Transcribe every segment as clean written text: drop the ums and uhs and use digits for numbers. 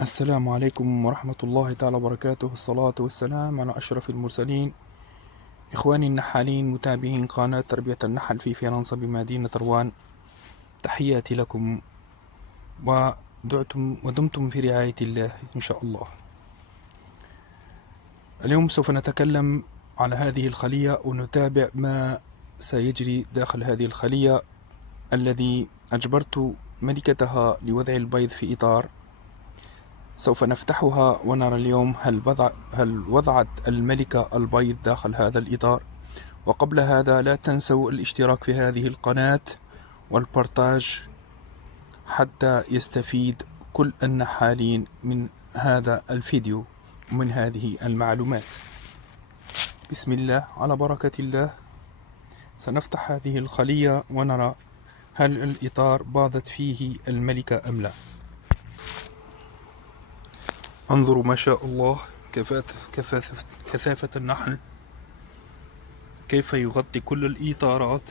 السلام عليكم ورحمة الله تعالى وبركاته. الصلاة والسلام على أشرف المرسلين. إخواني النحالين متابعين قناة تربية النحل في فرنسا بمدينة روان، تحياتي لكم ودمتم في رعاية الله إن شاء الله. اليوم سوف نتكلم على هذه الخلية ونتابع ما سيجري داخل هذه الخلية الذي أجبرت ملكتها لوضع البيض في إطار. سوف نفتحها ونرى اليوم هل وضعت الملكة البيض داخل هذا الإطار. وقبل هذا لا تنسوا الاشتراك في هذه القناة والبارتاج حتى يستفيد كل النحالين من هذا الفيديو ومن هذه المعلومات. بسم الله على بركة الله. سنفتح هذه الخلية ونرى هل الإطار باضت فيه الملكة أم لا. انظروا ما شاء الله كثافة النحل، كيف يغطي كل الإطارات.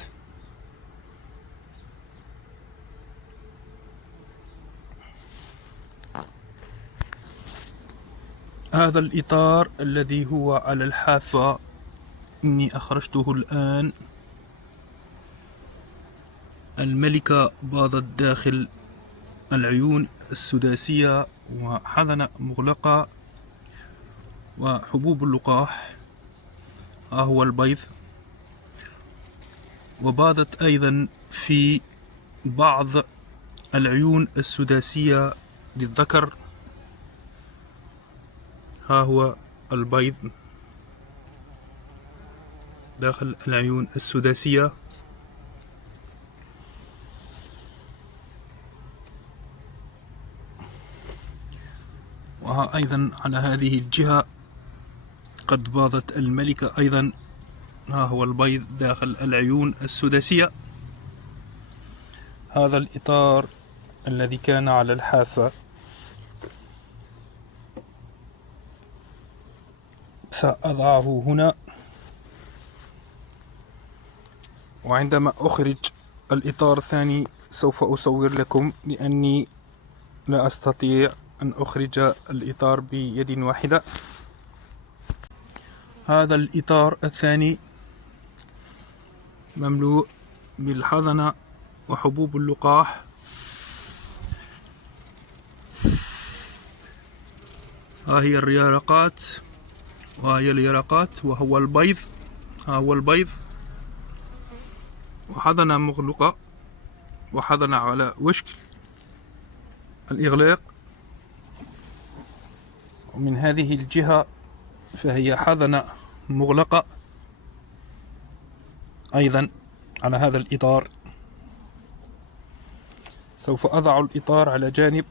هذا الإطار الذي هو على الحافة إني أخرجته الآن. الملكة باضت داخل العيون السداسية وحضنة مغلقة وحبوب اللقاح. ها هو البيض، وباضت أيضا في بعض العيون السداسية للذكر. ها هو البيض داخل العيون السداسية. وها أيضا على هذه الجهة قد باضت الملكة أيضا. ها هو البيض داخل العيون السداسية. هذا الإطار الذي كان على الحافة سأضعه هنا، وعندما أخرج الإطار الثاني سوف أصور لكم لأني لا أستطيع أن أخرج الإطار بيد واحدة. هذا الإطار الثاني مملوء بالحضنة وحبوب اللقاح. ها هي اليرقات وهي اليرقات وهو البيض. ها هو البيض وحضنة مغلقة وحضنة على وشك الإغلاق. ومن هذه الجهة فهي حضنة مغلقة أيضا على هذا الإطار. سوف أضع الإطار على جانب.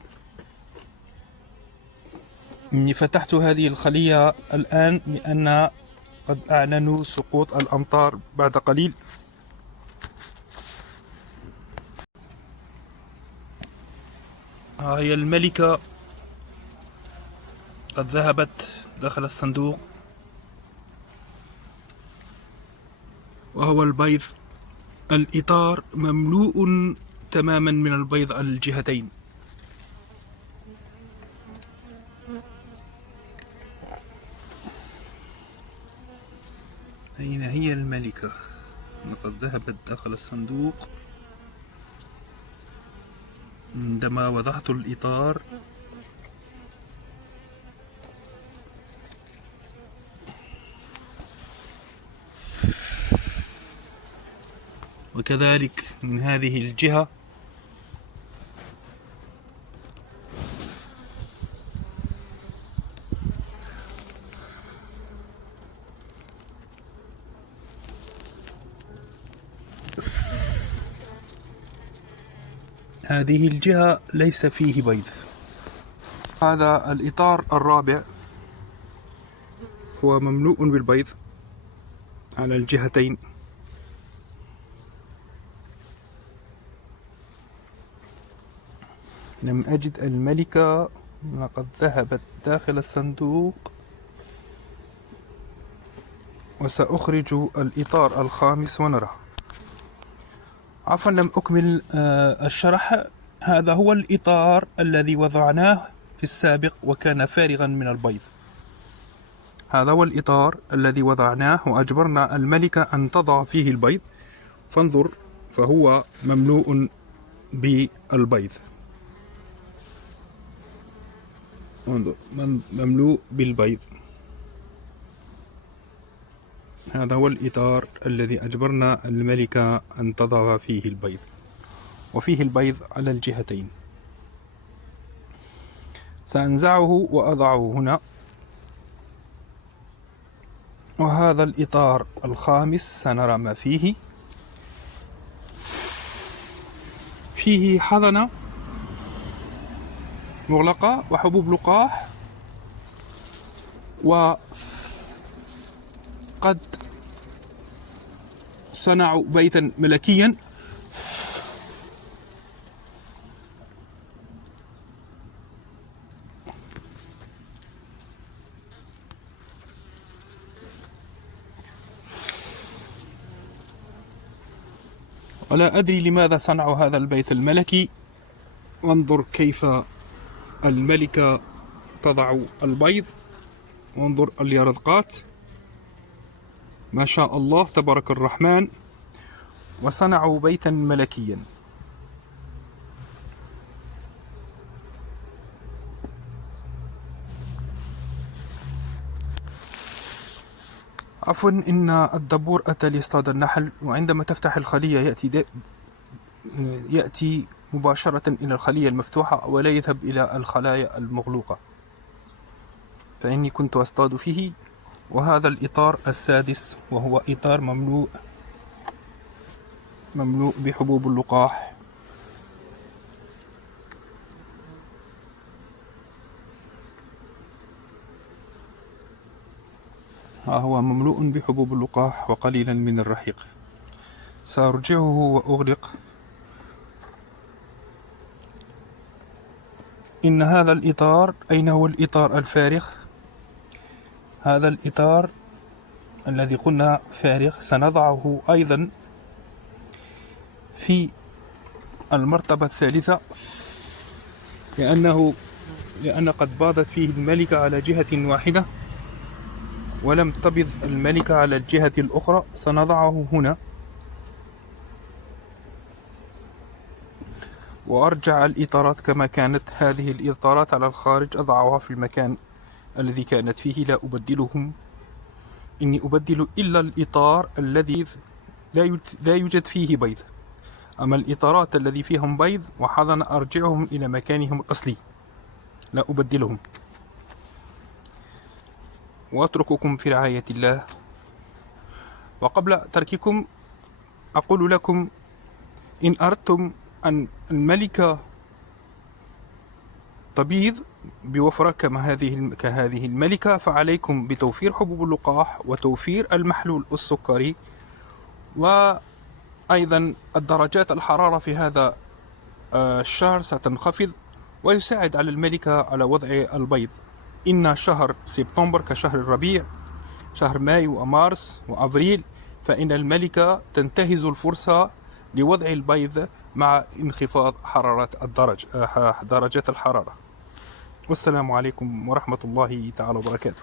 إني فتحت هذه الخلية الآن لأن قد أعلنوا سقوط الأمطار بعد قليل. ها هي الملكة قد ذهبت داخل الصندوق، وهو البيض. الإطار مملوء تماما من البيض على الجهتين. أين هي الملكة؟ لقد ذهبت داخل الصندوق عندما وضعت الإطار. وكذلك من هذه الجهة. هذه الجهة ليس فيه بيض. هذا الإطار الرابع هو مملوء بالبيض على الجهتين. لم أجد الملكة، لقد ذهبت داخل الصندوق. وسأخرج الإطار الخامس ونرى. عفوا لم أكمل الشرح. هذا هو الإطار الذي وضعناه في السابق وكان فارغا من البيض. هذا هو الإطار الذي وضعناه وأجبرنا الملكة أن تضع فيه البيض، فانظر فهو مملوء بالبيض، انظر مملوء بالبيض. هذا هو الإطار الذي أجبرنا الملكة أن تضع فيه البيض، وفيه البيض على الجهتين. سأنزعه وأضعه هنا. وهذا الإطار الخامس سنرى ما فيه. فيه حضنة مغلقة وحبوب لقاح، وقد صنعوا بيتا ملكيا. ولا أدري لماذا صنعوا هذا البيت الملكي. وانظر كيف الملكة تضع البيض، وانظر اليرقات، ما شاء الله تبارك الرحمن. وصنعوا بيتا ملكيا. عفوا، إن الدبور أتى ليصطاد النحل، وعندما تفتح الخلية يأتي مباشرة إلى الخلية المفتوحة ولا يذهب إلى الخلايا المغلوقة، فإني كنت أصطاد فيه. وهذا الإطار السادس، وهو إطار مملوء بحبوب اللقاح. ها هو مملوء بحبوب اللقاح وقليلا من الرحيق. سأرجعه وأغلق. إن هذا الإطار، أين هو الإطار الفارغ؟ هذا الإطار الذي قلنا فارغ سنضعه أيضا في المرتبة الثالثة، لأن قد باضت فيه الملكة على جهة واحدة ولم تبض الملكة على الجهة الأخرى. سنضعه هنا، وأرجع الإطارات كما كانت. هذه الإطارات على الخارج أضعها في المكان الذي كانت فيه، لا أبدلهم. إني أبدل إلا الإطار الذي لا يوجد فيه بيض. أما الإطارات الذي فيهم بيض وحضن أرجعهم إلى مكانهم الأصلي، لا أبدلهم. وأترككم في رعاية الله. وقبل ترككم أقول لكم، إن أردتم أن الملكة تبيض بوفرة كهذه الملكة، فعليكم بتوفير حبوب اللقاح وتوفير المحلول السكري، وأيضا درجات الحرارة في هذا الشهر ستنخفض ويساعد على الملكة على وضع البيض. إن شهر سبتمبر كشهر الربيع، شهر مايو ومارس وأبريل، فإن الملكة تنتهز الفرصة لوضع البيض مع انخفاض درجات الحرارة. والسلام عليكم ورحمة الله تعالى وبركاته.